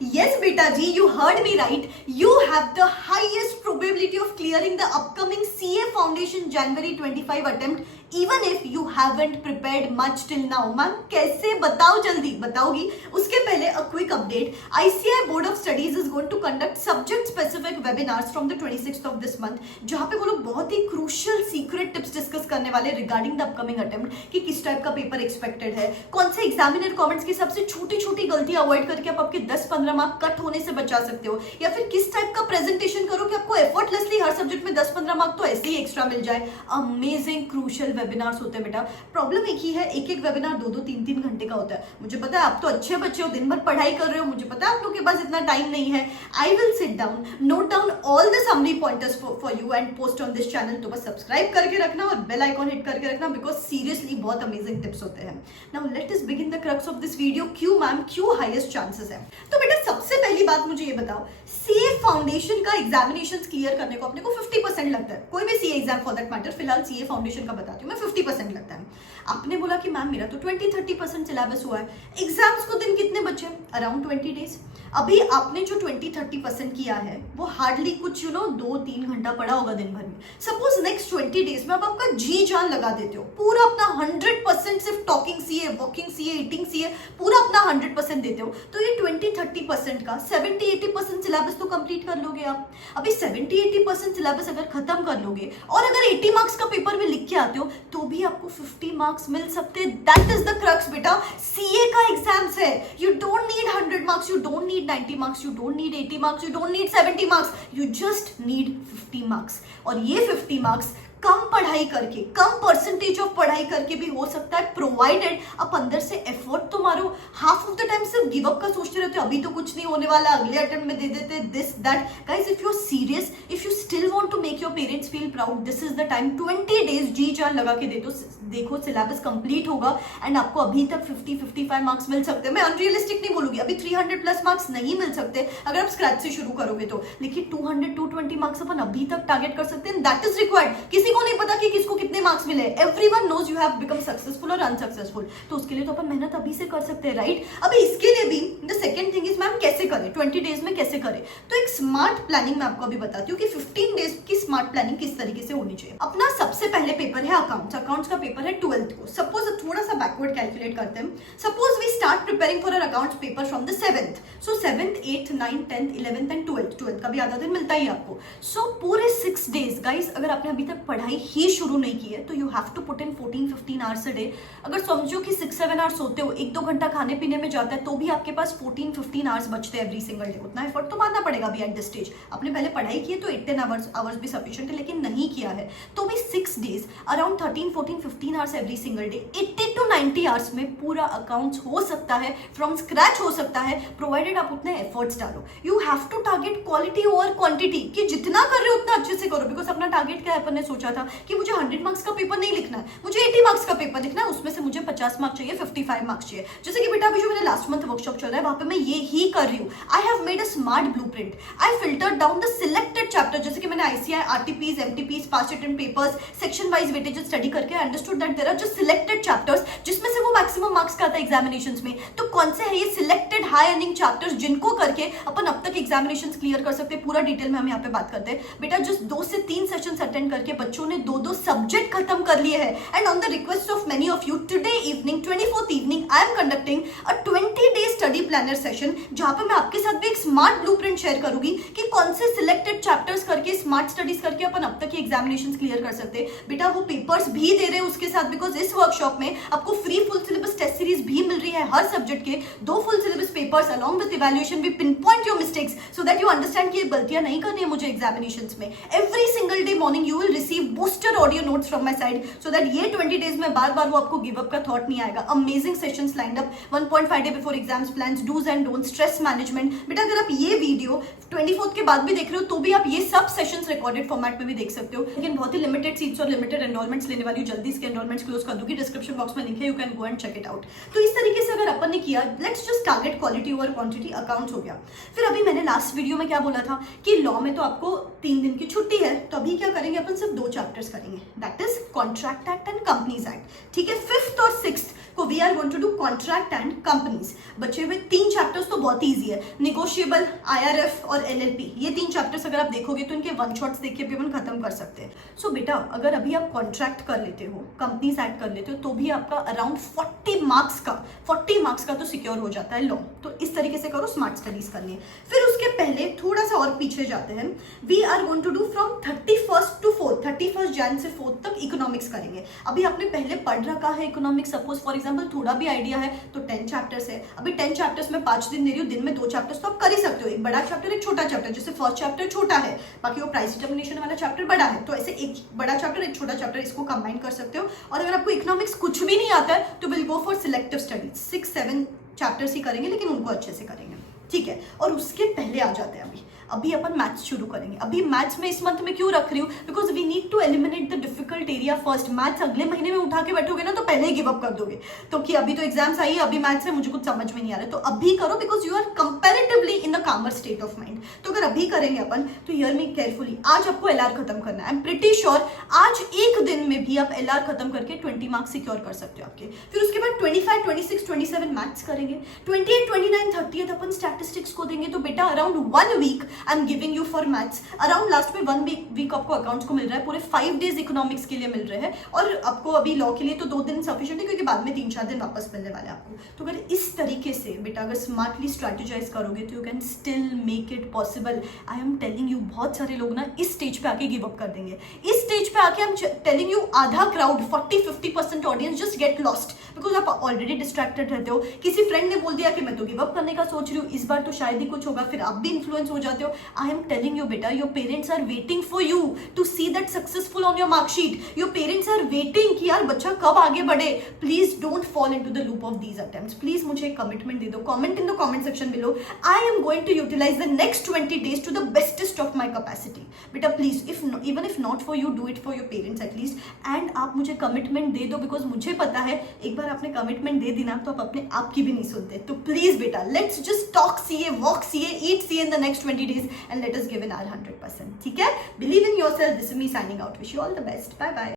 Yes, beta ji, you heard me right. You have the highest probability of clearing the upcoming CA Foundation January 25 attempt, even if you haven't prepared much till now. Ma'am कैसे बताओ, जल्दी बताओगी. उसके पहले a quick update. ICI Board of Studies is going to conduct subject-specific webinars from the 26th of this month, जहाँ पे वो लोग बहुत ही crucial secret tips discuss करने वाले regarding the upcoming attempt कि किस टाइप का पेपर एक्सपेक्टेड है, कौन से एग्जामिनर कमेंट्स की सबसे छोटी छोटी गलतियां अवॉइड करके आप आपके 10-15 मार्क कट होने से बचा सकते हो, या फिर किस टाइप का प्रेजेंटेशन करो कि आपको एफर्टलेसली हर सब्जेक्ट में 10-15 मार्क तो ऐसे ही एक्स्ट्रा मिल जाए. अमेजिंग क्रूशियल वेबिनार्स होते हैं बेटा. प्रॉब्लम एक ही है, एक एक वेबिनार 2-3 घंटे का होता है. मुझे पता है आप तो अच्छे बच्चे हो, दिन भर पढ़ाई कर रहे हो, मुझे पता है आप लोग के पास इतना टाइम नहीं है. I will sit down, note down all the summary pointers for you and post on this channel. तो बस सब्सक्राइब करके रखना और बेल आइकॉन हिट करके रखना, बिकॉज सीरियसली बहुत अमेजिंग टिप्स होते हैं. Now let us begin the crux of this video. क्यों मैम, क्यों हाईएस्ट चांसेस है? तो बेटा सबसे पहली बात मुझे ये बताओ, सीए फाउंडेशन का एग्जामिनेशंस क्लियर करने को अपने को 50% लगता है. कोई भी CA exam for that matter, फिलहाल सीए फाउंडेशन का बताती हूँ मैं, 50% लगता है. आपने बोला कि मैम मेरा तो 20-30% सिलेबस हुआ है. एग्जाम्स को दिन कितने बचे? Around 20 days. अभी आपने जो 20-30% किया है वो हार्डली कुछ 2-3 घंटा पड़ा होगा दिन भर में. सपोज नेक्स्ट 20 डेज में आप आपका जी जान लगा देते हो, पूरा अपना 100% सिर्फ talking CA, walking CA, eating CA, पूरा अपना 100% देते हो, तो ये 20-30% का 70-80% सिलेबस तो कंप्लीट कर लोगे आप. अभी 70-80% सिलेबस अगर खत्म कर लोगे और अगर 80 मार्क्स का पेपर भी लिख के आते हो तो भी आपको 50 मार्क्स मिल सकते हैं. दैट इज द क्रक्स बेटा. सीए का एग्जाम्स है. You don't need 100 marks, you don't need 90 marks, you don't need 80 marks, you don't need 70 marks, you just need 50 marks. और ये 50 marks कम पढ़ाई करके, कम परसेंटेज ऑफ पढ़ाई करके भी हो सकता है, प्रोवाइडेड आप अंदर से एफर्ट तो मारो. हाफ ऑफ द टाइम सिर्फ गिव अप का सोचते रहते हो, अभी तो कुछ नहीं होने वाला, अगले अटेम्प्ट में दे देते this that. Guys, if you are serious, if you still want to make your parents feel proud, this is the time. 20 days जी जान लगा के देखो सिलेबस कंप्लीट होगा एंड आपको अभी तक 50-55 मार्क्स मिल सकते हैं. मैं अनरियलिस्टिक नहीं बोलूंगी, अभी 300 प्लस मार्क्स नहीं मिल सकते अगर आप स्क्रैच से शुरू करोगे तो, लेकिन 200-220 मार्क्स अपन अभी तक टारगेट कर सकते हैं. That is required. किसी को नहीं पता कि किसको कितने मार्क्स मिले. Everyone knows you have become successful और अनसक्सेसफुल, तो उसके लिए तो अपन मेहनत अभी से कर सकते हैं, राइट? अभी इसके लिए भी the second thing is ma'am कैसे करें, 20 डेज में कैसे करें? तो एक स्मार्ट प्लानिंग मैं आपको अभी बताती हूँ कि 15 डेज की स्मार्ट प्लानिंग किस तरीके से होनी चाहिए. अपना सबसे पहले पेपर है अकाउंट्स का पेपर है 12th को. सपोज थोड़ा सा बैकवर्ड कैलकुलेट करते हैं. Suppose we start preparing for our accounts paper from the 7th. So 7th, 8th, 9th, 10th, 11th and 12th का भी आधा दिन मिलता ही आपको. सो पूरे 6 डेज गाइस, अगर आपने अभी तक पढ़ाई ही शुरू नहीं की है तो you have to put in 14-15 hours a day. अगर समझो कि 6-7 आवर्स सोते हो, 1-2 घंटा खाने पीने में जाता है, तो भी आपके पास 14-15 आवर्स बचते हैं एवरी सिंगल डे. उतना एफर्ट तो मारना पड़ेगा अभी एट दिस स्टेज. आपने पहले पढ़ाई की है तो 8-10 आवर्स भी सफिशिएंट है, लेकिन नहीं किया है तो भी 6 days around 13-14-15 hours every single day, 80-90 hours में पूरा अकाउंट्स हो सकता है, फ्रॉम स्क्रैच हो सकता है, प्रोवाइडेड आप उतने एफर्ट्स डालो. You have to target quality over quantity, कि जितना कर रहे हो उतना अच्छे से करो. बिकॉज अपना टारगेट क्या है, अपन ने सोचा था कि मुझे 100 मार्क्स का पेपर नहीं लिखना है, मुझे 80 मार्क्स का पेपर लिखना है, उसमें से मुझे 50 मार्क्स चाहिए, 55 मार्क्स चाहिए. जैसे कि बेटा अभी जो मेरा लास्ट मंथ वर्कशॉप चल रहा है वहां पे मैं ये ही कर रही हूँ. I have made a smart blueprint. I filtered down the selected chapter. जैसे कि मैंने ICI, RTPs, MTPs, past attempt papers, section wise weightages study करके understood that there are just selected chapters जिसमें से वो मैक्सिमम मार्क्स का आता है एग्जामिनेशंस में. तो कौन से है ये सिलेक्टेड हाई अर्निंग चैप्टर्स जिनको करके अपन अब तक एग्जामिनेशंस क्लियर कर सकते हैं. पूरा डिटेल में हम यहाँ पे बात करते हैं. बेटा जस्ट 2 से 3 सेशंस अटेंड करके बच्चों ने 2-2 सब्जेक्ट खत्म कर लिए हैं. And on the request of many of you, today evening 24th evening I am conducting a 20-day study planner session, जहां पे मैं आपके साथ भी एक स्मार्ट ब्लूप्रिंट शेयर करूंगी कि कौन से सिलेक्टेड चैप्टर्स करके, स्मार्ट स्टडीज करके अपन अब तक एग्जामिनेशंस क्लियर कर सकते हैं. बेटा वो पेपर्स भी दे रहे हैं उसके साथ, बिकॉज इस वर्कशॉप में आपको free full syllabus test series भी मिल रही है हर सब्जेक्ट के. 2 full syllabus papers along with evaluation. We pin point your mistakes so that you understand कि ये गलतियां नहीं करनी है मुझे एग्जामिनेशंस में. Every single day morning you will receive booster audio notes from my side, so that ये 20 days में बार बार वो आपको गिव अप का थॉट नहीं आएगा. Amazing sessions lined up, 1.5 day before exams plans, dos and don't, stress management. बेटा अगर आप ये वीडियो 24th के बाद भी देख रहे हो तो भी आप ये सब सेशंस रिकॉर्डेड फॉर्मेट में भी देख सकते हो. लेकिन बहुत ही लिमिटेड सीट्स और लिमिटेड एनरोलमेंट्स लेने वाली हूं. जल्दी इसके एनरोलमेंट्स क्लोज कर दूंगी, डिस्क्रिप्शन बॉक्स में लिंक है, you can go and check it out. तो इस तरीके से अगर अपन ने किया, let's just target quality over quantity. Accounts हो गया. फिर अभी मैंने लास्ट वीडियो में क्या बोला था कि लॉ में तो आपको 3 दिन की छुट्टी है, तो अभी क्या करेंगे अपन, सिर्फ 2 चैप्टर्स करेंगे. That is contract act and companies act. ठीक है, 5th और 6th we are going to do contract and companies. बचे हुए 3 चैप्टर्स तो बहुत ईजी है, निगोशिएबल, IRF और LLP। ये 3 चैप्टर्स अगर आप देखोगे तो इनके वन शॉट्स देख के भी अपन खत्म कर सकते हैं। सो बेटा अगर अभी आप कॉन्ट्रैक्ट कर लेते हो, कंपनीज ऐड कर लेते हो, तो भी आपका अराउंड 40 मार्क्स का तो सिक्योर हो जाता है लॉ। तो इस तरीके से करो, स्मार्ट स्टडीज करनी है। फिर उसके पहले थोड़ा सा और पीछे जाते हैं। We are going to do from 31 Jan से 4 तक इकोनॉमिक्स करेंगे। अभी आपने पहले पढ़ रखा है इकोनॉमिक्स, सपोज फॉर एग्जांपल थोड़ा भी आइडिया है तो 10 चैप्टर्स है। अभी 10 चैप्टर्स में 5 दिन दे रही हूँ, दिन में 2 चैप्टर्स तो आप कर ही सकते हो, एक बड़ा चैप्टर एक छोटा चैप्टर। जैसे फर्स्ट चैप्टर छोटा है, बाकी वो प्राइस डिटर्मिनेशन वाला चैप्टर बड़ा है, तो ऐसे एक बड़ा चैप्टर एक छोटा चैप्टर इसको कंबाइन कर सकते हो। और अगर आपको इकोनॉमिक्स कुछ भी नहीं आता है तो will go for selective studies, 6-7 chapters ही करेंगे लेकिन उनको अच्छे से करेंगे, ठीक है। और उसके पहले आ जाते हैं अभी अपन मैथ्स शुरू करेंगे। अभी मैथ्स में इस मंथ में क्यों रख रही हूँ, because we need to eliminate the difficult area first. Maths अगले महीने में उठा के बैठोगे ना तो पहले ही गिव अप कर दोगे, तो कि अभी तो एग्जाम्स आई है, अभी मैथ्स है, मुझे कुछ समझ में नहीं आ रहा है, तो अभी करो, because you are comparatively in the calmer state of mind. तो अगर अभी करेंगे अपन तो हियर मी केयरफुली, आज आपको LR खत्म करना है। आई एम प्रिटी श्योर आज एक दिन में भी आप LR खत्म करके 20 मार्क्स सिक्योर कर सकते हो आपके। फिर उसके बाद 25, 26, 27 मैथ्स करेंगे, 28, 29, 30 अपन स्टैटिस्टिक्स को देंगे। तो बेटा around 1 week I am giving you for maths. Around last में 1 वीक आपको अकाउंट्स को मिल रहा है, पूरे 5 डेज इकोनॉमिक्स के लिए मिल रहे हैं, और आपको अभी लॉ के लिए तो 2 दिन सफिशिएंट है, क्योंकि बाद में 3-4 दिन वापस मिलने वाले आपको। तो अगर इस तरीके से बेटा अगर स्मार्टली स्ट्रैटेजाइज करोगे तो you can still make it possible. I am telling you, बहुत सारे लोग ना इस स्टेज पे आके गिव अप कर देंगे। इस स्टेज पे आके आई एम टेलिंग यू, आधा crowd 40-50% audience just get lost, because आप ऑलरेडी डिस्ट्रैक्टेड रहते हो। किसी फ्रेंड ने बोल दिया कि मैं तो गिव अप करने का सोच रही हूँ, इस बार तो शायद ही कुछ होगा, फिर आप भी इन्फ्लुएंस हो जाते हो। I am telling you beta, your parents are waiting for you to see that successful on your mark sheet. Your parents are waiting कि यार बच्चा कब आगे बढ़े। Please don't fall into the loop of these attempts. Please मुझे एक commitment दे दो, comment in the comment section below. I am going to utilize the next 20 days to the bestest of my capacity. बेटा please, even if not for you, do it for your parents at least. And आप मुझे commitment दे दो, because मुझे पता है एक बार आपने commitment दे दी ना तो आप अपने आप की भी नहीं सुनते। तो please बेटा, let's just talk CA, walk CA, eat CA in the next 20 days and let us give our 100%. ठीक है? Believe in yourself. This is me signing out. Wish you all the best. Bye bye.